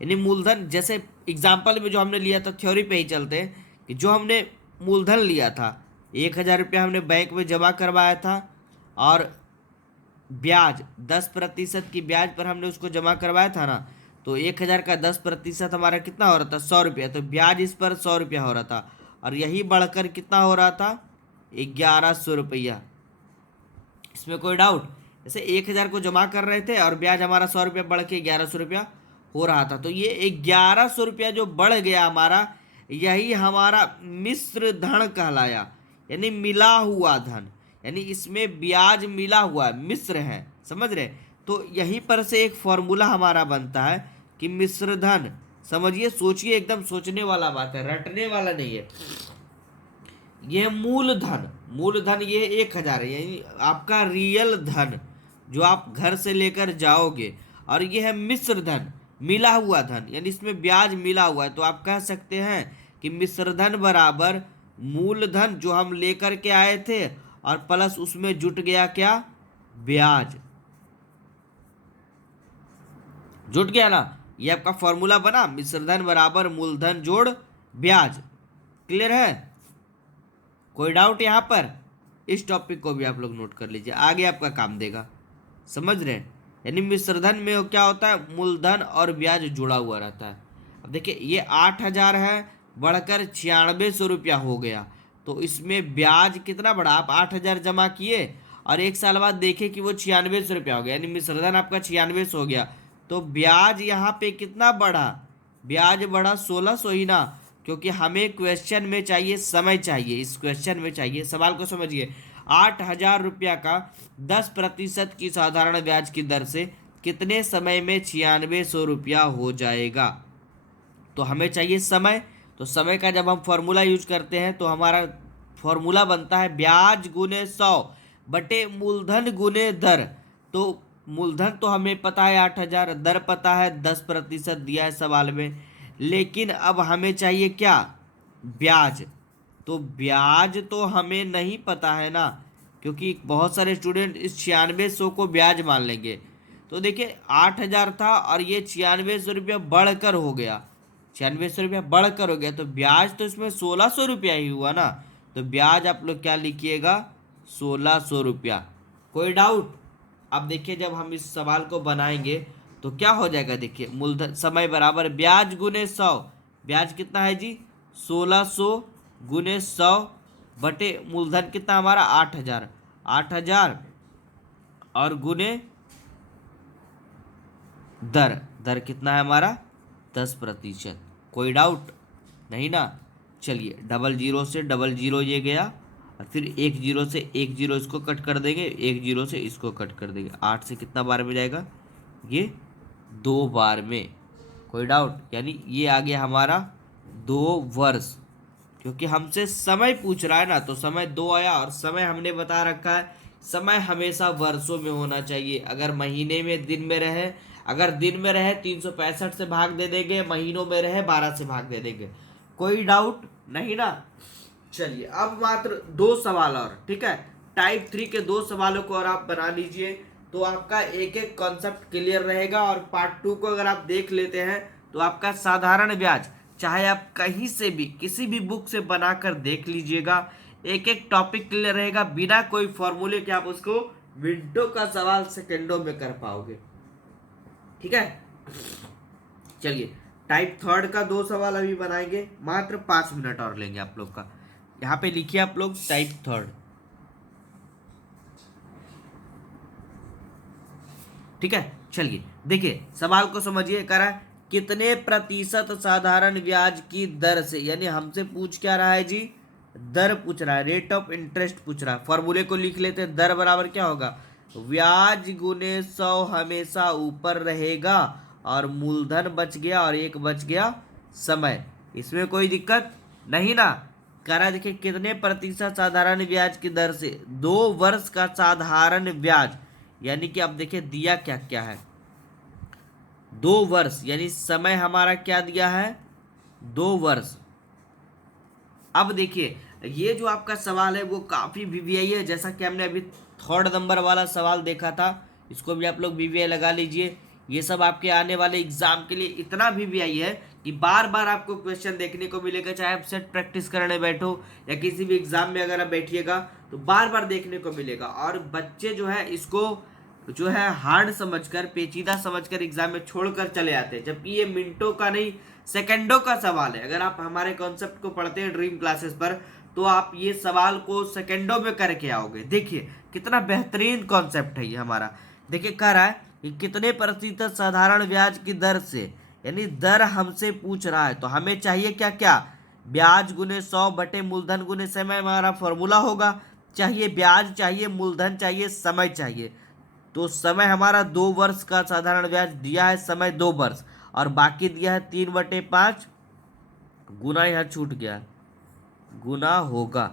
यानी मूलधन जैसे एग्जाम्पल में जो हमने लिया था, थ्योरी पे ही चलते हैं कि जो हमने मूलधन लिया था 1,000 रुपया हमने बैंक में जमा करवाया था और ब्याज 10% की ब्याज पर हमने उसको जमा करवाया था ना, तो 1,000 का 10% हमारा कितना हो रहा था 100 रुपया, तो ब्याज इस पर 100 रुपया हो रहा था और यही बढ़कर कितना हो रहा था 1,100 रुपया। इसमें कोई डाउट, जैसे 1,000 को जमा कर रहे थे और ब्याज हमारा 100 रुपया बढ़ के 1,100 रुपया हो रहा था, तो ये 1,100 रुपया जो बढ़ गया हमारा, यही हमारा मिश्र धन कहलाया, यानी मिला हुआ धन। यानी इसमें ब्याज मिला हुआ है, मिश्र है, समझ रहे। तो यहीं पर से एक फॉर्मूला हमारा बनता है कि मिश्र धन, समझिए सोचिए, एकदम सोचने वाला बात है, रटने वाला नहीं है। यह मूलधन, मूलधन ये 1,000 है, यानी आपका रियल धन जो आप घर से लेकर जाओगे, और यह है मिश्र धन, मिला हुआ धन, यानी इसमें ब्याज मिला हुआ है। तो आप कह सकते हैं कि मिश्र धन बराबर मूलधन जो हम लेकर के आए थे और प्लस उसमें जुट गया क्या ब्याज, जुट गया ना। ये आपका फॉर्मूला बना, मिश्र धन बराबर मूलधन जोड़ ब्याज। क्लियर है, कोई डाउट यहाँ पर। इस टॉपिक को भी आप लोग नोट कर लीजिए, आगे आपका काम देगा, समझ रहे हैं। यानी मिश्रधन में क्या होता है, मूलधन और ब्याज जुड़ा हुआ रहता है। अब देखिए ये 8,000 है, बढ़कर 9600 रुपया हो गया, तो इसमें ब्याज कितना बढ़ा, आप 8,000 जमा किए और एक साल बाद देखे कि वो 9600 रुपया हो गया, यानी मिश्रधन आपका 9600 हो गया, तो ब्याज यहाँ पे कितना बढ़ा, ब्याज बढ़ा 1600 ही ना, क्योंकि हमें क्वेश्चन में चाहिए समय चाहिए, इस क्वेश्चन में चाहिए, सवाल को समझिए। 8,000 रुपया का 10% की साधारण ब्याज की दर से कितने समय में 9600 रुपया हो जाएगा। तो हमें चाहिए समय, तो समय का जब हम फॉर्मूला यूज करते हैं तो हमारा फॉर्मूला बनता है ब्याज गुने 100 बटे मूलधन गुने दर। तो मूलधन तो हमें पता है 8,000, दर पता है 10% दिया है सवाल में, लेकिन अब हमें चाहिए क्या ब्याज। तो ब्याज तो हमें नहीं पता है ना, क्योंकि बहुत सारे स्टूडेंट इस 9600 को ब्याज मान लेंगे। तो देखिए 8,000 था और ये 9600 रुपया बढ़कर हो गया, 9600 रुपया बढ़कर हो गया, तो ब्याज तो इसमें 1600 रुपया ही हुआ ना। तो ब्याज आप लोग क्या लिखिएगा 1600 रुपया। कोई डाउट। अब देखिए जब हम इस सवाल को बनाएंगे तो क्या हो जाएगा, देखिए मूलधन समय बराबर ब्याज गुने 100, ब्याज कितना है जी 1600 गुने 100 बटे मूलधन कितना हमारा 8,000, 8,000 और गुने दर, दर कितना है हमारा 10%। कोई डाउट नहीं ना। चलिए डबल जीरो से डबल जीरो ये गया और फिर एक जीरो से एक जीरो इसको कट कर देंगे, एक जीरो से इसको कट कर देंगे, 8 से कितना बार में जाएगा ये 2 बार में। कोई डाउट, यानी ये आ गया हमारा 2 वर्ष, क्योंकि हमसे समय पूछ रहा है ना, तो समय 2 आया। और समय हमने बता रखा है, समय हमेशा वर्षों में होना चाहिए। अगर महीने में दिन में रहे, अगर दिन में रहे 365 से भाग दे देंगे, महीनों में रहे 12 से भाग दे देंगे। कोई डाउट नहीं ना। चलिए अब मात्र 2 सवाल और, ठीक है। टाइप 3 के 2 सवालों को और आप बना लीजिए, तो आपका एक एक कॉन्सेप्ट क्लियर रहेगा। और पार्ट 2 को अगर आप देख लेते हैं तो आपका साधारण ब्याज, चाहे आप कहीं से भी किसी भी बुक से बनाकर देख लीजिएगा, एक एक टॉपिक क्लियर रहेगा। बिना कोई फॉर्मूले के आप उसको मिनटों का सवाल सेकंडों में कर पाओगे, ठीक है। चलिए टाइप 3 का 2 सवाल अभी बनाएंगे, मात्र 5 मिनट और लेंगे आप लोग का। यहाँ पे लिखिए आप लोग टाइप 3, ठीक है। चलिए देखिए सवाल को समझिए। कह रहा है कितने प्रतिशत साधारण ब्याज की दर से, यानी हमसे पूछ क्या रहा है जी, दर पूछ रहा है, रेट ऑफ इंटरेस्ट पूछ रहा है। फॉर्मूले को लिख लेते हैं। दर बराबर क्या होगा, ब्याज गुने 100 हमेशा ऊपर रहेगा, और मूलधन बच गया और एक बच गया समय। इसमें कोई दिक्कत नहीं ना। कह रहा है देखिए कितने प्रतिशत साधारण ब्याज की दर से, 2 वर्ष का साधारण ब्याज, यानी कि अब देखिए दिया क्या क्या है, 2 वर्ष, यानी समय हमारा क्या दिया है, 2 वर्ष। अब देखिए ये जो आपका सवाल है वो काफी वीवीआई है, जैसा कि हमने अभी 3rd नंबर वाला सवाल देखा था, इसको भी आप लोग वीवीआई लगा लीजिए। ये सब आपके आने वाले एग्जाम के लिए इतना वीवीआई है कि बार बार आपको क्वेश्चन देखने को मिलेगा, चाहे आप सेट प्रैक्टिस करने बैठो या किसी भी एग्जाम में अगर आप बैठिएगा तो बार बार देखने को मिलेगा। और बच्चे जो है इसको जो है हार्ड समझकर, पेचीदा समझकर एग्जाम में छोड़कर चले आते हैं, जबकि ये मिनटों का नहीं सेकंडों का सवाल है। अगर आप हमारे कॉन्सेप्ट को पढ़ते हैं ड्रीम क्लासेस पर, तो आप ये सवाल को सेकंडों में करके आओगे। देखिए कितना बेहतरीन कॉन्सेप्ट है ये हमारा। देखिए कह रहा है कि कितने प्रतिशत साधारण ब्याज की दर से, यानी दर हमसे पूछ रहा है, तो हमें चाहिए क्या क्या, ब्याज गुने 100 बटे मूलधन गुने समय, हमारा फॉर्मूला होगा। चाहिए ब्याज, चाहिए मूलधन, चाहिए समय चाहिए। तो समय हमारा 2 वर्ष का साधारण ब्याज दिया है, समय 2 वर्ष, और बाकी दिया है 3/5, गुना यहाँ छूट गया, गुना होगा।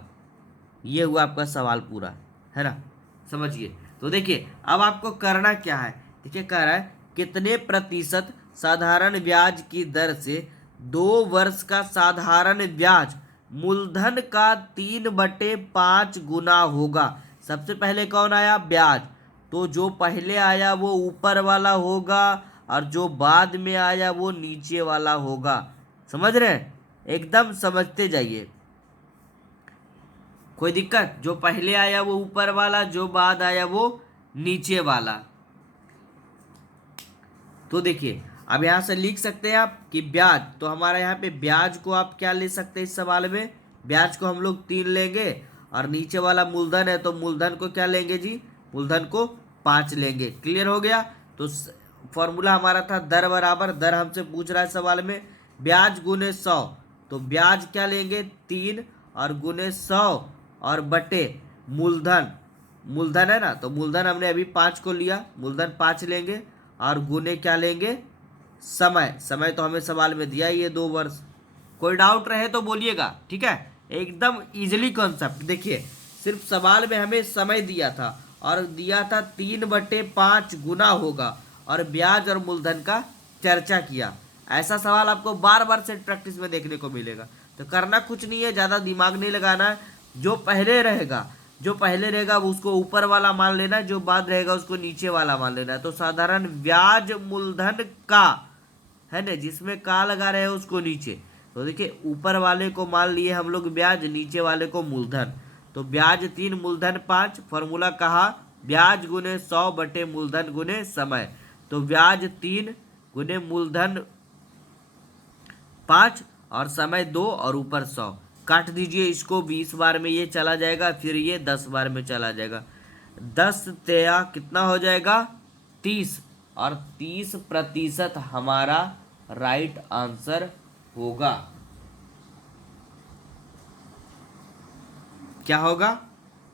ये हुआ आपका सवाल पूरा, है ना। समझिए। तो देखिए अब आपको करना क्या है, देखिए कह रहा है कितने प्रतिशत साधारण ब्याज की दर से 2 वर्ष का साधारण ब्याज मूलधन का 3/5 गुना होगा। सबसे पहले कौन आया, ब्याज, तो जो पहले आया वो ऊपर वाला होगा, और जो बाद में आया वो नीचे वाला होगा। समझ रहे हैं, एकदम समझते जाइए, कोई दिक्कत। जो पहले आया वो ऊपर वाला, जो बाद आया वो नीचे वाला। तो देखिए अब यहां से लिख सकते हैं आप कि ब्याज, तो हमारा यहाँ पे ब्याज को आप क्या ले सकते हैं इस सवाल में, ब्याज को हम लोग 3 लेंगे, और नीचे वाला मूलधन है तो मूलधन को क्या लेंगे जी, मूलधन को 5 लेंगे। क्लियर हो गया। तो फॉर्मूला हमारा था दर बराबर, दर हमसे पूछ रहा है सवाल में, ब्याज गुने 100, तो ब्याज क्या लेंगे 3, और गुने 100 और बटे मूलधन, मूलधन है ना, तो मूलधन हमने अभी 5 को लिया, मूलधन 5 लेंगे, और गुने क्या लेंगे, समय, समय तो हमें सवाल में दिया ही है 2 वर्ष। कोई डाउट रहे तो बोलिएगा, ठीक है। एकदम इजीली कॉन्सेप्ट। देखिए सिर्फ सवाल में हमें समय दिया था, और दिया था 3/5 गुना होगा, और ब्याज और मूलधन का चर्चा किया। ऐसा सवाल आपको बार बार सेट प्रैक्टिस में देखने को मिलेगा। तो करना कुछ नहीं है, ज़्यादा दिमाग नहीं लगाना है। जो पहले रहेगा, जो पहले रहेगा उसको ऊपर वाला मान लेना है, जो बाद रहेगा उसको नीचे वाला मान लेना है। तो साधारण ब्याज मूलधन का, है ना, जिसमें का लगा रहे हैं उसको नीचे। तो देखिए ऊपर वाले को मान लिए हम लोग ब्याज, नीचे वाले को मूलधन। तो ब्याज 3 मूलधन 5, फॉर्मूला कहा ब्याज गुने 100 बटे मूलधन गुने समय। तो ब्याज 3 गुने मूलधन 5 और समय 2 और ऊपर 100। काट दीजिए इसको, 20 बार में ये चला जाएगा, फिर ये 10 बार में चला जाएगा। 10 तेया कितना हो जाएगा, 30, और 30% हमारा राइट आंसर होगा। क्या होगा,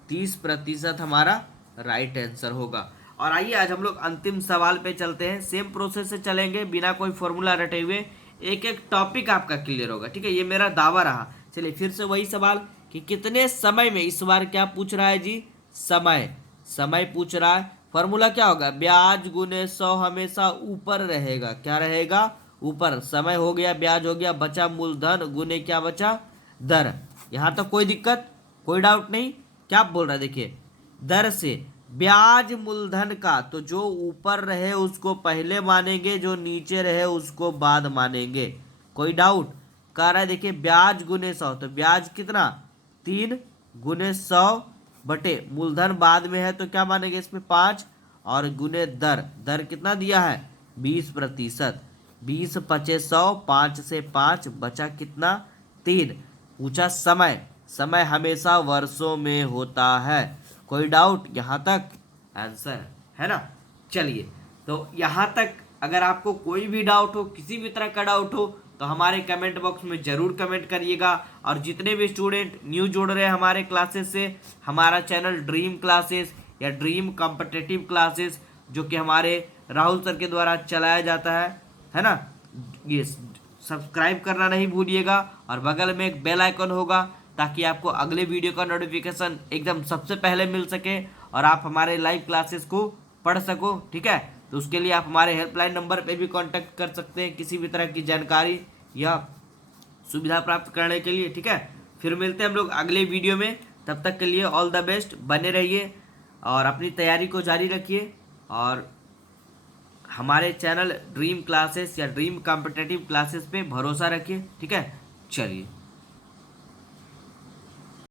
30% हमारा राइट आंसर होगा। और आइए आज हम लोग अंतिम सवाल पे चलते हैं। सेम प्रोसेस से चलेंगे, बिना कोई फॉर्मूला रटे हुए, एक एक टॉपिक आपका क्लियर होगा, ठीक है। ये मेरा दावा रहा चलिए फिर से वही सवाल कि कितने समय में, इस बार क्या पूछ रहा है जी, समय, समय पूछ रहा है। फॉर्मूला क्या होगा, ब्याज गुने 100 हमेशा ऊपर रहेगा, क्या रहेगा, ऊपर। समय हो गया, ब्याज हो गया, बचा मूलधन गुने क्या बचा, दर। यहां तक कोई दिक्कत, कोई डाउट नहीं। क्या बोल रहा है देखिए, दर से ब्याज मूलधन का, तो जो ऊपर रहे उसको पहले मानेंगे, जो नीचे रहे उसको बाद मानेंगे। कोई डाउट, कह रहा है देखिए ब्याज गुने 100, तो ब्याज कितना 3 गुने 100 बटे मूलधन बाद में है तो क्या मानेंगे इसमें 5, और गुने दर, दर कितना दिया है 20%। 20 पचे 100, 5 से 5 बचा कितना 3। पूछा समय, समय हमेशा वर्षों में होता है। कोई डाउट यहाँ तक, आंसर है ना। चलिए, तो यहाँ तक अगर आपको कोई भी डाउट हो, किसी भी तरह का डाउट हो, तो हमारे कमेंट बॉक्स में जरूर कमेंट करिएगा। और जितने भी स्टूडेंट न्यू जुड़ रहे हैं हमारे क्लासेस से, हमारा चैनल ड्रीम क्लासेस या ड्रीम कॉम्पिटिटिव क्लासेस, जो कि हमारे राहुल सर के द्वारा चलाया जाता है ना, ये सब्सक्राइब करना नहीं भूलिएगा। और बगल में एक बेल आइकन होगा, ताकि आपको अगले वीडियो का नोटिफिकेशन एकदम सबसे पहले मिल सके और आप हमारे लाइव क्लासेस को पढ़ सको, ठीक है। तो उसके लिए आप हमारे हेल्पलाइन नंबर पे भी कांटेक्ट कर सकते हैं किसी भी तरह की जानकारी या सुविधा प्राप्त करने के लिए, ठीक है। फिर मिलते हैं हम लोग अगले वीडियो में, तब तक के लिए ऑल द बेस्ट, बने रहिए और अपनी तैयारी को जारी रखिए। और हमारे चैनल ड्रीम क्लासेस या ड्रीम कॉम्पिटिटिव क्लासेस पे भरोसा रखिए, ठीक है। चलिए।